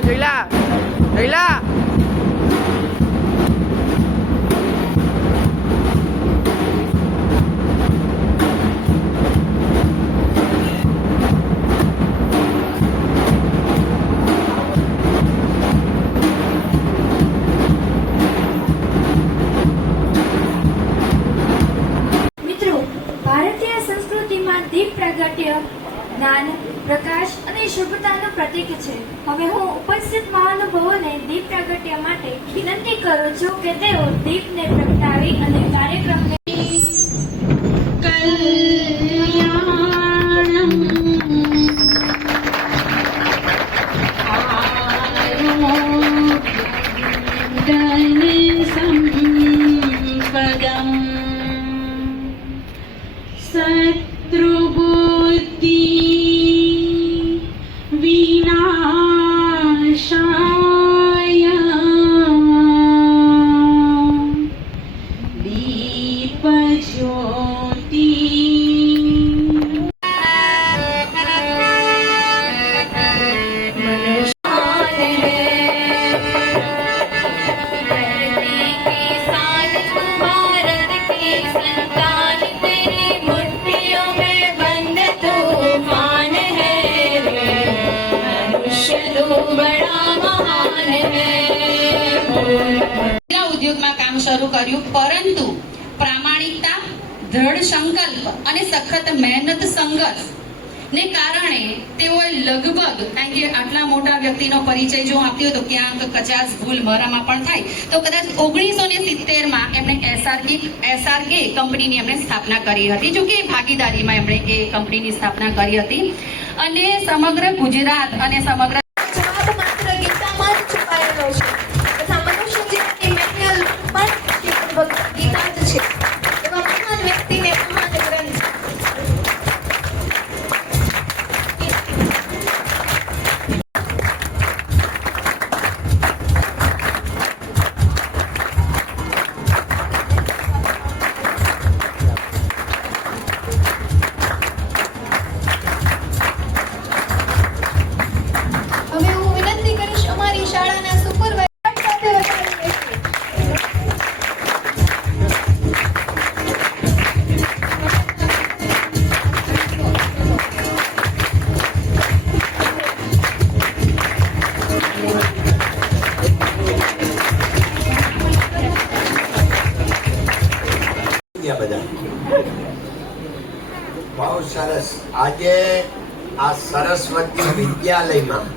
Jayla, Jayla. મિત્રો, ભારતીય સંસ્કૃતિમાં દીપ પ્રાગટ્ય જ્ઞાન, પ્રકાશ અને શુભતાનું પ્રતીક છે. હવે હું ઉપસ્થિત મહાનુભાવોને દીપ પ્રાગટ્ય માટે વિનંતી કરું છું કે તેઓ દીપને પ્રગટાવી અને કાર્યક્રમને ઉદ્યોગમાં કામ શરૂ કર્યું, પરંતુ પ્રામાણિકતા, દ્રઢ સંકલ્પ અને સખત મહેનત સંઘર્ષ ને કારણે તેઓએ લગભગ, કારણ કે આટલા મોટા વ્યક્તિનો પરિચય જો આપતી હોય તો ક્યાંક કચાસ ભૂલ મારામાં પણ થાય, તો કદાચ 1970માં એમણે SRK કંપનીની એમણે સ્થાપના કરી હતી. જો કે ભાગીદારીમાં એમણે એ કંપનીની સ્થાપના કરી હતી અને સમગ્ર ગુજરાત અને સમગ્ર બહુ સરસ. આજે આ સરસ્વતી વિદ્યાલયમાં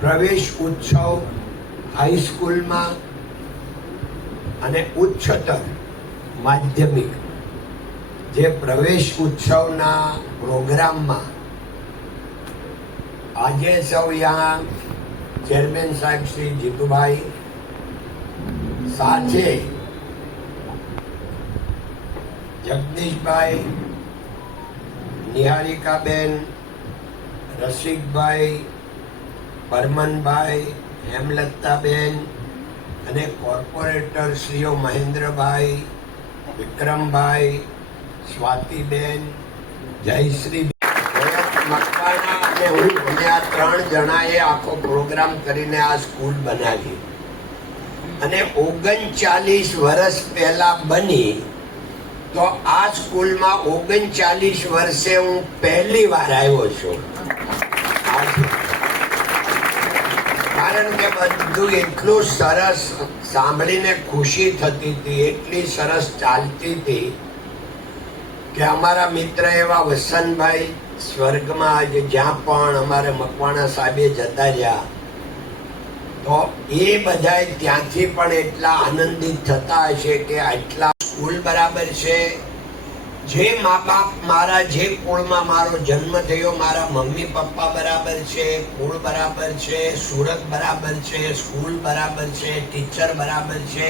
પ્રવેશ ઉત્સવ હાઈસ્કૂલમાં અને ઉચ્ચતર માધ્યમિક જે પ્રવેશ ઉત્સવના પ્રોગ્રામમાં આજે સૌ यहाँ ચેરમેન સાહેબ શ્રી જીતુભાઈ સાથે જગદીશભાઈ, નિહારિકાબેન, રસિકભાઈ, પરમનભાઈ, હેમલતાબેન અને કોર્પોરેટર શ્રીઓ મહેન્દ્રભાઈ, વિક્રમભાઈ, સ્વાતિબેન, જયશ્રી મકવાણા અને હું અને આ 3 જણાએ આખો પ્રોગ્રામ કરીને આ સ્કૂલ બનાવી અને 39 વર્ષ પહેલા બની. તો આ સ્કૂલમાં 39 વર્ષે હું પહેલી વાર આવ્યો છું. કારણ કે બધું એટલું સરસ સાંભળીને ખુશી થતી હતી, એટલી સરસ ચાલતી હતી કે અમારા મિત્ર એવા વસંતભાઈ સ્વર્ગમાં આજે જ્યાં પણ અમારે મકવાણા સાહેબે જતા રહ્યા, તો એ બધા ત્યાંથી પણ એટલા આનંદિત થતા હશે કે આટલા સ્કૂલ બરાબર છે. જે મા બાપ મારા જે કુળમાં મારો જન્મ થયો, મારા મમ્મી પપ્પા બરાબર છે, કુળ બરાબર છે, સુરત બરાબર છે, સ્કૂલ બરાબર છે, ટીચર બરાબર છે.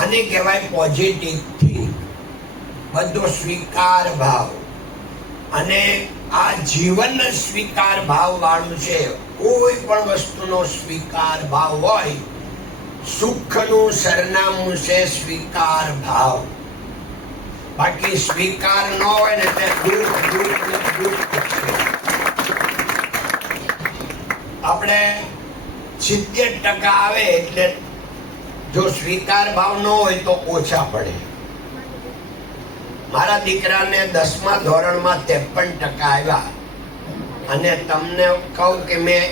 આને કહેવાય પોઝિટિવ થિંક, બધો સ્વીકાર ભાવ. અને આ જીવન સ્વીકાર ભાવ વાળું છે. કોઈ પણ વસ્તુનો સ્વીકાર ભાવ હોય, સુખનું સરનામું છે સ્વીકાર ભાવ. બાકી સ્વીકાર ન હોય ને તે દુઃખ દુઃખ ને દુઃખ છે. આપણે 70% આવે એટલે જો સ્વીકાર ભાવ ન હોય તો ઓછા પડે. મારા દીકરાને 10મા ધોરણમાં 53% આવ્યા અને તમને કહું કે મેં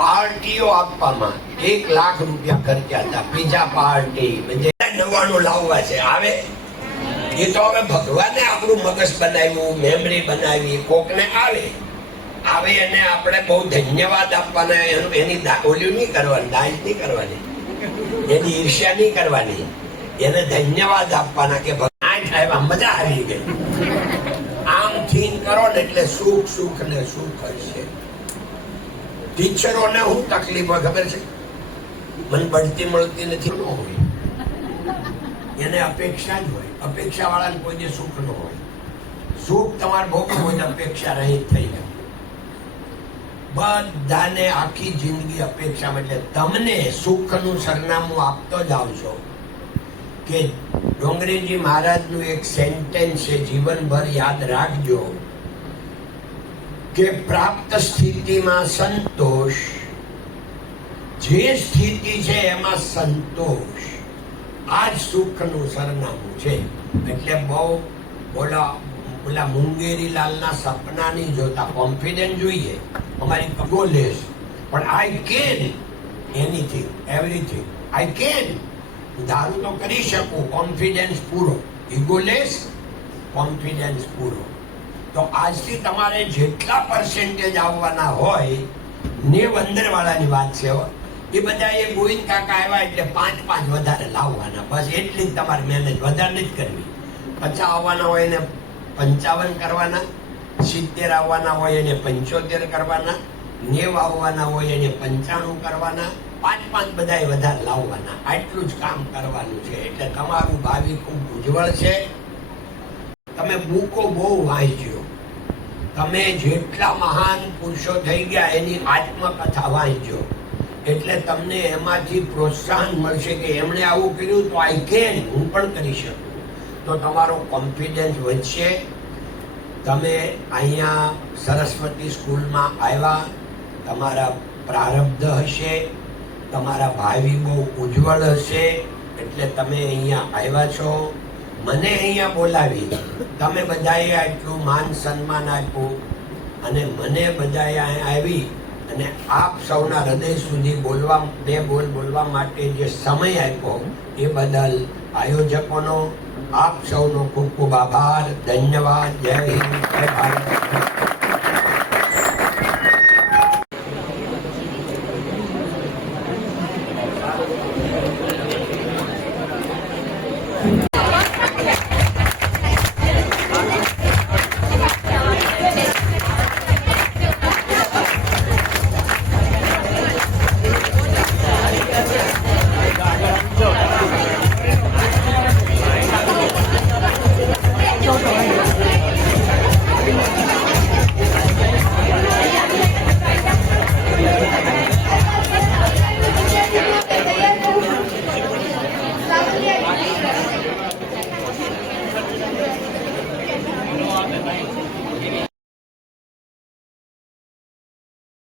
પાર્ટીઓ આપવામાં 1 લાખ રૂપિયા ખર્ચ્યા હતા. બીજા પાર્ટી 99 લાવવા છે. આવે એ તો હવે ભગવાને આપણું મગજ બનાવ્યું, મેમરી બનાવી. કોકને આવે અને આપણે બહુ ધન્યવાદ આપવાના. એની ઓલ્યું નહીં કરવાની, દાજ નહીં કરવાની, એની ઈર્ષ્યા નહીં કરવાની. એને ધન્યવાદ આપવાના કે ભગવાન મજા આવી ગઈ. આમ થીન કરો ને એટલે સુખ સુખ ને સુખ હશે. ટીચરોને હું તકલીફ હોય ખબર છે? મને બઢતી મળતી નથી ન હોય, એને અપેક્ષા જ હોય. અપેક્ષા વાળાને કોઈ જે સુખ ન હોય. સુખ તમારે ભોગવવું હોય તો અપેક્ષા રહિત થઈ જાય. બધાને આખી જિંદગી અપેક્ષામાં. એટલે તમને સુખનું સરનામું આપતો જ આવશો. કે ડોંગરેજી મહારાજનું એક સેન્ટેન્સ છે, જીવનભર યાદ રાખજો કે પ્રાપ્ત સ્થિતિમાં સંતોષ, જે સ્થિતિ છે એમાં સંતોષ, આ જ સુખનું સરનામું છે. એટલે બહુ ઓલા મુંગેરીલાલના સપના નહીં જોતા. કોન્ફિડન્સ જોઈએ. અમારી ગોલેસ પણ I can anything everything. I can, ધારું તો કરી શકું. કોન્ફિડન્સ પૂરો. ઇગોલેસ, કોન્ફિડન્સ પૂરો. તો આજથી તમારે જેટલા પર્સેન્ટેજ આવવાના હોય, 90 વાળાની વાત છે. એ બધા એ ગોવિંદ કાકા આવ્યા એટલે 5 વધારે લાવવાના. બસ એટલી જ તમારે મહેનત, વધારે નથી કરવી. 50 આવવાના હોય એને 55 કરવાના, 70 આવવાના હોય એને 75 કરવાના, 90 આવવાના હોય એને 95 કરવાના. 5 બધાએ વધારે લાવવાના. આટલું જ કામ કરવાનું છે. એટલે તમારું ભાવિ ખૂબ ઉજ્જવળ છે. તમે બુકો બહુ વાંચજો. તમે જેટલા મહાન પુરુષો થઈ ગયા એની આત્મકથા વાંચજો. એટલે તમને એમાંથી પ્રોત્સાહન મળશે કે એમણે આવું કર્યું તો આઈ કેન, હું પણ કરી શકું. તો તમારો કોન્ફિડન્સ વધશે. તમે અહીંયા સરસ્વતી સ્કૂલમાં આવ્યા, તમારા પ્રારબ્ધ હશે, તમારા ભાવિ બહુ ઉજ્જવળ હશે. એટલે તમે અહીંયા આવ્યા છો. મને અહીંયા બોલાવી, તમે બધાએ આટલું માન સન્માન આપ્યું અને મને બધાએ અહીંયા આવી અને આપ સૌના હૃદય સુધી બોલવા, 2 બોલ બોલવા માટે જે સમય આપ્યો એ બદલ આયોજકોનો, આપ સૌનો ખૂબ ખૂબ આભાર. ધન્યવાદ. જય હિન્દ, જય ભારત.